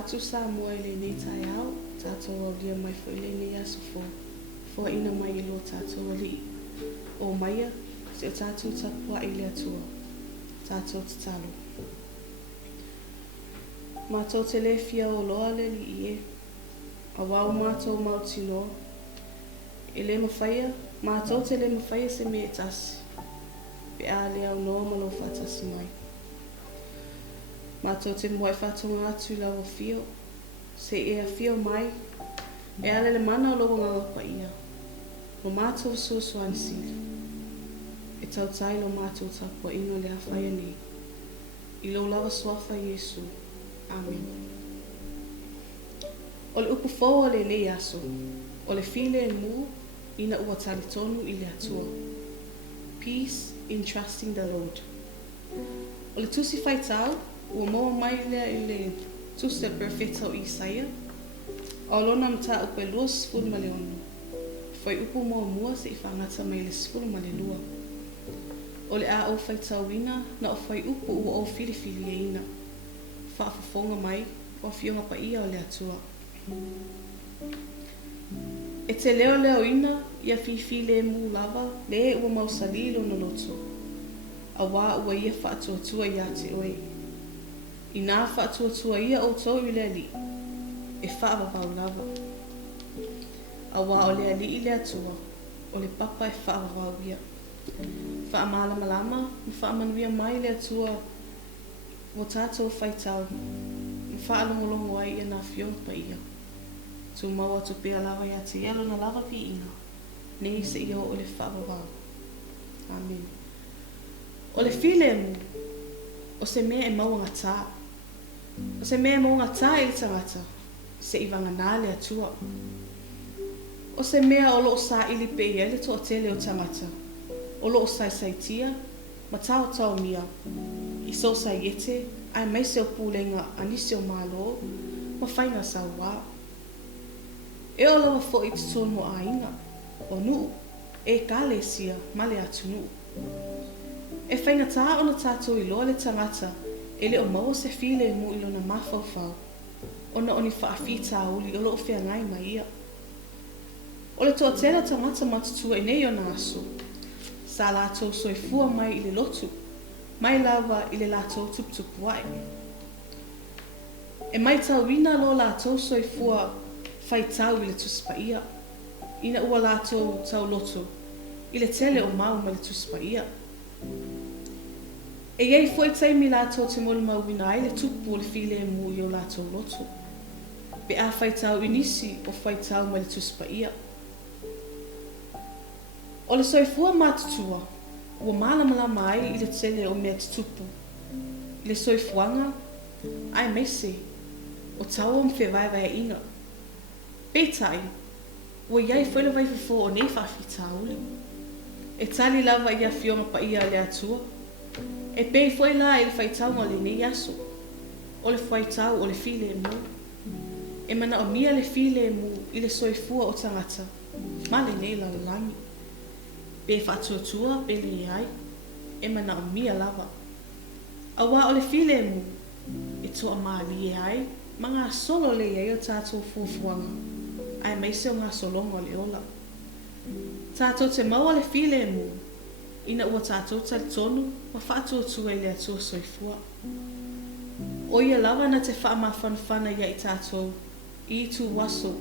tātou sa mua I le nei tai au, tātou au lia mai fo I le nei aso fo ina mai I lo tātou Alii. O maia, se o tātou tapua I le atua, tātou tatalo. Mātou te le fia o loa le li ie, a wau mātou mautino. E le mawhaia, mātou te le mawhaia se me e tasi. Pe a le au noa malo whatasi mai. Mātou te mua e whatonga atu lau o fio, se e a fio mai, e ale le mana o logo nganga pa ia. No mātou suasuan sili. E tau tai lo mātou tapua ino le hawhaia ni. I lo lava swafa Yesu. Amen. O le upu fou o le nei aso, o le filemu ina ua talitonu I le atua. Peace in trusting the Lord. O le tusi faitau, ua moa mai lea I le tusi perfetau Isaia. O lona mta upe lua sifuru ma le ono. Foi upu moa mua se I whangata mai le sifuru ma le lua. O le a o faitau ina, na o foi upu ua o filifili e ina. Whaafafonga mai, o fionga pa ia o le atua. E te leo ina, ia filemu lava, le ua mausalilo na loto. A wā ua ia whaatuatua ia te oe. I nā whaatuatua ia o tau I le Alii, e whaavavau lava. A wā o le Alii I le atua, o le papa e whaavavau ia. Whaamalamalama, whaamanuia mai le atua, o tātou faitau, whaalongolongo ai ia nā whiong pa ia. Tu maua tu pia lava ia te ialo na lava pi ina, nei se ia o le whaavavau. Amen. O le filemu, o se mea e maunga tā. O se mea e maunga tā I le tangata, se I wangana le atua. O se mea o loo sa ili pe ia le toa tele o tangata, o loo saitia, ma tau tau mia, I so sa yete, ai mai se o pūlenga anisi o Malolo, ma whainga sa wā. E o lawa fo I te tonu a inga, o nuu, e kāle sia, ma le atu nuu. E whainga tā ona tātou I loa le tangata, e le o maua se filemu I lona mawhauwhau, ona oni whaafita uli o loo whea ngai mai ia. O le toa tēra tangata matutua I nei o na aso, sa lātou soifua mai I le lotu, mai lava I le lātou tuputupu ai. E mai tau wina lo lātou soifua faitau I le tuspa ia. Ina ua lātou tau loto, I le tele o mau ma le tuspa ia. E iei foi taimi lātou te molu mauwina ai le tupu o le filemu I o lātou loto. Pe a faitau inisi o faitau ma le tuspa ia. O le soifua mātutua, ua malamalama ai I le tele o mea tutupu. I le soifuanga, ai mese, o tau o mwhewaiwai inga. Pētai, ua iai whaile vai fifo o nei whawhita uli. E tali lava ia fionga pa ia le atua. E pei foi la I le whaitau o le nei aso. O le whaitau o le filemu. E mana o mia le filemu I le soifua o tangata. Ma le nei lalalangi. Pe whaatuatua pe le ai. E mana o mia lava. A wā o le filemu. E toa maali e ai. Ma ngā solo le iei o tātou fuafuanga. Ai meise o ngā solonga le ola. Tātou te maua le filemu. Ina ua tātou talitonu. Ma whaatuatua I le atua soifua. O ia lava na te whaamawhanawhana ia I tātou. I tu waso.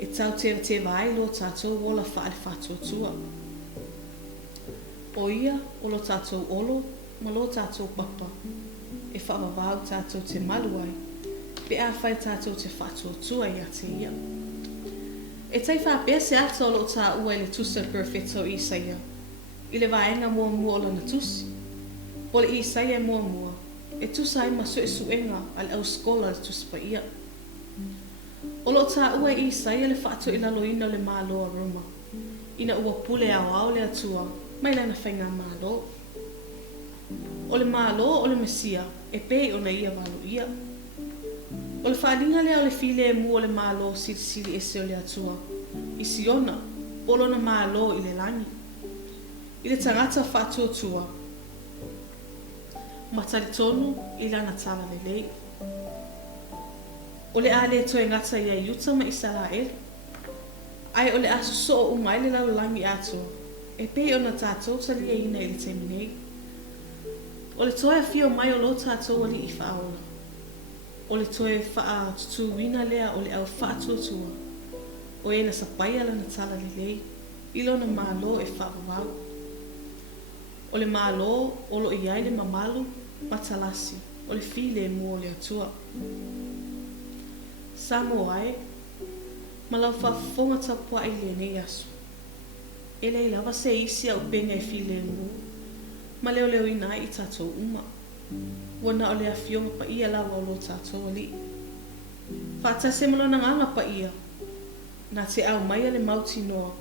E tau te vai lo tātou wola whaale whaatuatua. O ia o lo tātou olo, ma lo tātou papa. E whaavavau tātou te maluai. Pe a whai tātou te whaatuatua ia te ia. E tei whapea se ata o lo tā ua I le tusi perfetau Isaia. I le vaenga mua mua o lana tusi. Po le Isaia mua mua. E tusa ai masu e suenga al au skola le tusi pa ia. O lo tā ua Isaia le whaatu I laloina le Malolo a Roma. Ina ua pule au au le atua. Mai lana whainga Malolo. O le Malolo o le Mesia, e pei o na ia walu ia. O le whaalinga lea o le filemu o le Malolo siri ese o le atua. I siona, polo na Malolo I le langi. I le tangata whaatuatua. Ma talitonu I lana tala lelei. O le ale toe ngata ia yuta ma Israel. Ai o le aso so o mai le laulangi ato. E pei ona tātou tali e ina i le teminei. O le toe fio mai o lo tātou ali I whaola. O le toe wha tutu wina lea o le au wha tuatua. O e na sapai ala na tala le lei. Ilo na malo e whaawau. O le malo o lo iai le mamalu matalasi. O le filemu o le atua. Samo ai. Malau whafonga tapua I le nei asu. E lei lava se isi au penga e filemu. Ma leo leo ina I tātou uma. Wana o le afionga pa ia lawa o lo tātou ali. Whaatase malo na nganga pa ia. Nā te au mai le mauti noa.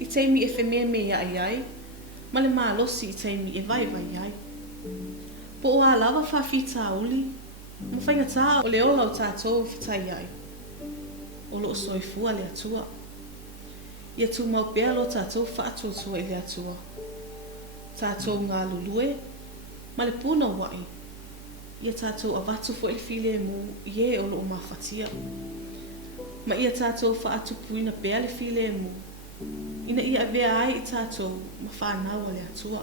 I teimi e whemea me ia ai. Ma le mālosi I teimi e vai vai ai. Po o a lava whawhita uli. Ma whainga tā o le ola o tātou whitai ai. O lo soifua le atua. Ia tu mau pēr lo tātou whaatotua I le atua. Tātou ngā lulue. Ma le puna wai. Ia tātou avatu fo I filemu ie o lo mawhatia. Ma ia tātou whaatupuina pēr le filemu. Ina ia vea ai I tātou ma whanau le atua.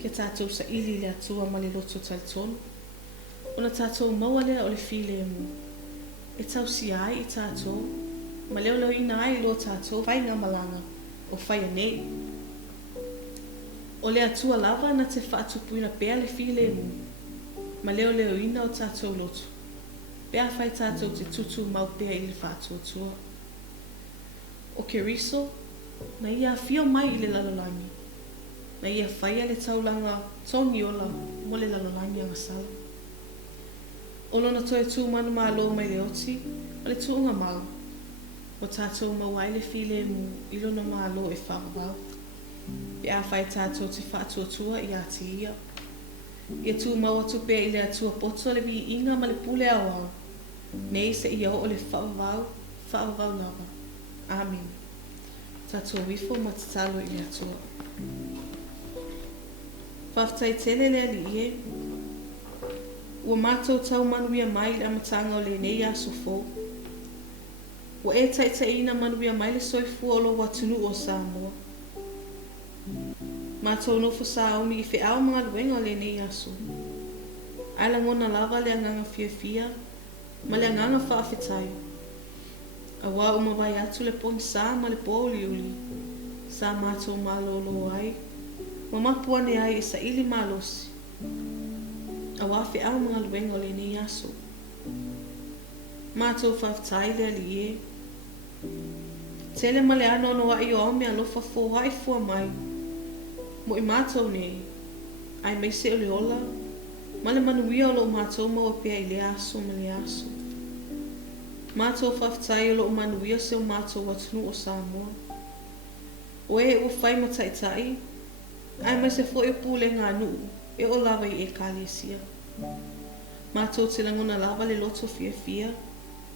Kia tātou sa ili le atua ma le loto talitonu. Ona tātou maua lea o le filemu. E tau si ai I tātou. Ma leo leo ina ai lo tātou whai ngā malanga o whai anei. O le atua lava na te whaatupuina pēr le filemu. Ma leo leo ina o tātou loto. Pēr whai tātou te tutu mau pēr I le whaatuatua. O ke riso, na ia fio mai I le lalolangi. Na ia whaia le taulanga tongi ola mo le lalolangi anga sala. O lona toe tū manu malo mai le oti, o le tūunga mau. O tātou mawai le filemu I lona malo e whawawau. Pe a whai tātou te whaatuatua I ati ia. Ia tū mau atu pēr I le atua poto le vi inga ma le pule awau. Nei se ia o le whawawau lava. Amen. Tātou wifo matatalo I le atua. Whaftai tele le Alii e. Ua mātou tau manuia mai le amatanga o le nei aso fō. Ua e taitaina manuia mai le soifu o lo watunu o Samoa. Mātou nofo sauni I whiau mga luenga o le nei aso. Aila ngona lava le anganga fia ma le anganga whaafetai. A wā umawai atu le poni sā ma le pōli uli. Sā mātou Malolo ai. Ma mapuane ai sa ili malosi. A wā whiau mga luenga o le nei aso. Mātou whaftai le Alii e. Tele ma le ano no ai o ame alofa fō hai fua mai. Mo I mātou nei. Ai mai se o le ola. Ma le manuia o lo mātou maua pēr I le aso ma le aso. Mātou whaftai o lo manuia se o mātou watunu o Samoa. O e ua whai ma taitai. Ai mai se fo e pūle ngā nuu. E o lava I e kālesia. Mātou te langona lava le loto fia.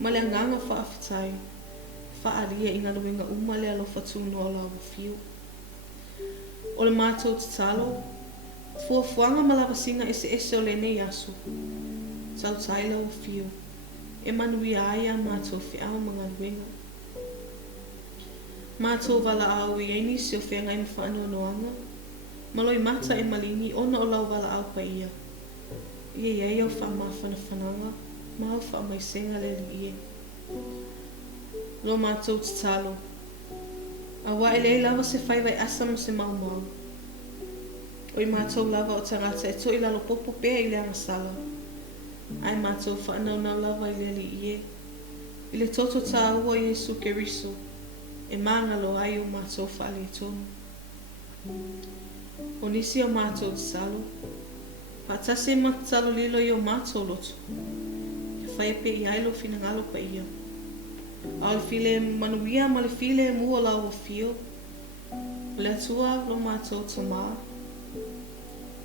Ma le anganga whaafitai. Whaaria I ngā luenga uma le alofa tūno o lawa fiu. O le mātou te talo. Fuafuanga ma lava singa ese o le nei aso. Tau taila o fiu. E manuia aia mātou whiau mga luenga. Mātou wala au I eini se o whengai ma whaano noanga. Maloi mata e malini ona o lau wala au pa ia. Ia iei au whaamawhana whananga. Ma au whaamaisenga le Alii e. Lo mātou te talo. A wa ele lava se whai vai asama se mau mau. O I mātou lava o tangata e to I lalo popo pēr I le angasala. Ai mātou whaanau nau lava I le Alii e. I le toto tā ua Jesu Keriso. E māngalo ai o mātou whaale e tonu. O nisi o mātou te salo. Pātase matalo lilo I o mātou loto. E whai pe I ailo fina ngalo pa ia. A le file manuia ma le file mua lau o fio. Le atua lo mātou tamā.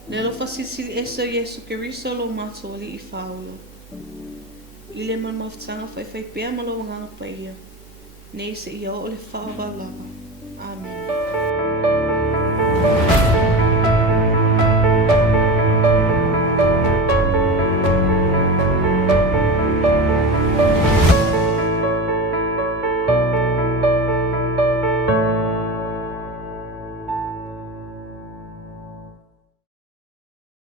Le alofa sisili esa Jesu Keriso lo mātou Alii I whaolo. I le man mawhtanga whai pēr ma lo wanganga pa ia. Nei se ia o le whaowa lava. Amen.